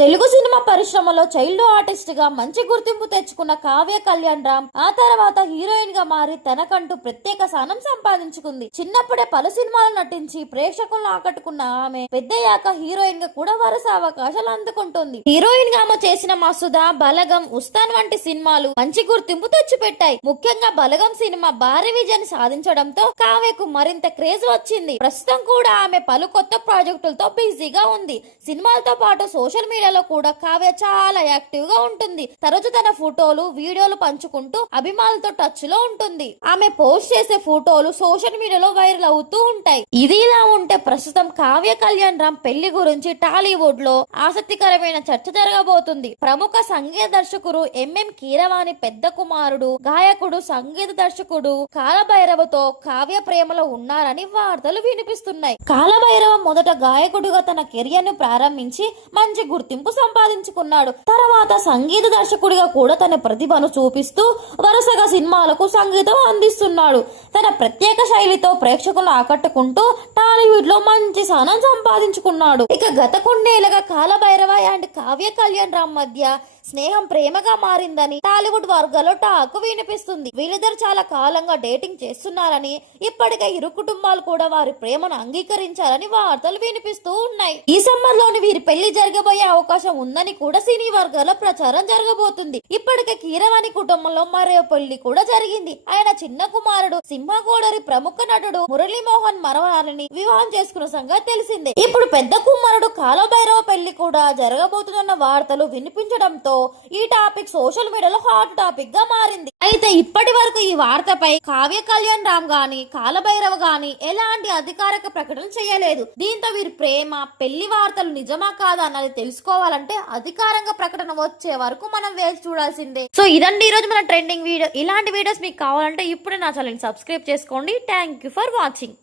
Telugu cinema పరిశ్రమలో child artist గా మంచి గుర్తింపు తెచ్చుకున్న కావ్య కళ్యాణ్ రామ్ ఆ తర్వాత హీరోయిన్ గా మారి తనకంటూ ప్రత్యేక స్థానం సంపాదించుకుంది. చిన్నప్పుడే పలు సినిమాలు నటించి ప్రేక్షకులను ఆకట్టుకున్న ఆమె పెద్దయ్యాక హీరోయిన్ గా కూడా వరుస అవకాశాలు అందుకుంటుంది. హీరోయిన్ గా ఆమె చేసిన మసుదా, బలగం, ఉస్తాన్ వంటి సినిమాలు మంచి గుర్తింపు తెచ్చిపెట్టాయి. ముఖ్యంగా బలగం సినిమా భారీ విజయాన్ని సాధించడంతో కావ్యకు మరింత క్రేజ్ వచ్చింది. ప్రస్తుతం కూడా ఆమె పలు కొత్త ప్రాజెక్టులతో బిజీగా ఉంది. సినిమాలతో పాటు సోషల్ మీడియాలో కూడా కావ్య చాలా యాక్టివ్ గా ఉంటుంది. తరచు తన ఫోటోలు, వీడియోలు పంచుకుంటూ అభిమానులతో టచ్ లో ఉంటుంది. ఆమె పోస్ట్ చేసే ఫోటోలు సోషల్ మీడియాలో వైరల్ అవుతూ ఉంటాయి. ఇది ఇలా ఉంటే ప్రస్తుతం కావ్య కళ్యాణ్ రామ్ పెళ్లి గురించి టాలీవుడ్ లో ఆసక్తికరమైన చర్చ జరగబోతుంది. ప్రముఖ సంగీత దర్శకుడు ఎంఎం కీరవాణి పెద్ద కుమారుడు, గాయకుడు, సంగీత దర్శకుడు కాలభైరవతో కావ్య ప్రేమలో ఉన్నారని వార్తలు వినిపిస్తున్నాయి. కాలభైరవ మొదట గాయకుడిగా తన కెరియర్ ను ప్రారంభించి మంచి గుర్తింపు సంపాదించుకున్నాడు. తర్వాత సంగీత దర్శకుడిగా కూడా తన ప్రతిభను చూపిస్తూ వరుసగా సినిమాలకు సంగీతం అందిస్తున్నాడు. తన ప్రత్యేక శైలితో ప్రేక్షకులను ఆకట్టుకుంటూ టాలీవుడ్ లో మంచి స్థానం సంపాదించుకున్నాడు. ఇక గత కొన్నేళ్లుగా కాలభైరవ అండ్ కావ్య కళ్యాణ్ రామ్ మధ్య స్నేహం ప్రేమగా మారిందని టాలీవుడ్ వర్గాల్లో టాక్ వినిపిస్తుంది. వీళ్ళిద్దరు చాలా కాలంగా డేటింగ్ చేస్తున్నారని, ఇప్పటికే ఇరు కుటుంబాలు కూడా వారి ప్రేమను అంగీకరించారని వార్తలు వినిపిస్తూ ఉన్నాయి. ఈ సమ్మర్ లోని వీరి పెళ్లి జరగబోయే అవకాశం ఉందని కూడా సినీ వర్గాల్లో ప్రచారం జరగబోతుంది. ఇప్పటికే కీరవాణి కుటుంబంలో మరో పెళ్లి కూడా జరిగింది. ఆయన చిన్న కుమారుడు సింహగోడరి ప్రముఖ నటుడు మురళీమోహన్ మరవారిని వివాహం చేసుకున్న సంగతి తెలిసిందే. ఇప్పుడు పెద్ద కుమారుడు కాలభైరవ పెళ్లి కూడా జరగబోతున్న వార్తలు వినిపించడంతో ఈ టాపిక్ సోషల్ మీడియాలో హాట్ టాపిక్ గా మారింది. అయితే ఇప్పటి వరకు ఈ వార్తపై కావ్య కళ్యాణ్ రామ్ గాని కాలభైరవ గాని ఎలాంటి అధికారిక ప్రకటన చేయలేదు. దీంతో వీరి ప్రేమ పెళ్లి వార్తలు నిజమా కాదా అన్నది తెలుసుకోవాలంటే అధికారంగా ప్రకటన వచ్చే వరకు మనం వేచి చూడాల్సిందే. సో ఇదండి ఈ రోజు మన ట్రెండింగ్ వీడియో. ఇలాంటి వీడియోస్ మీకు కావాలంటే ఇప్పుడే నా ఛానల్ సబ్స్క్రైబ్ చేసుకోండి. Thank you for watching.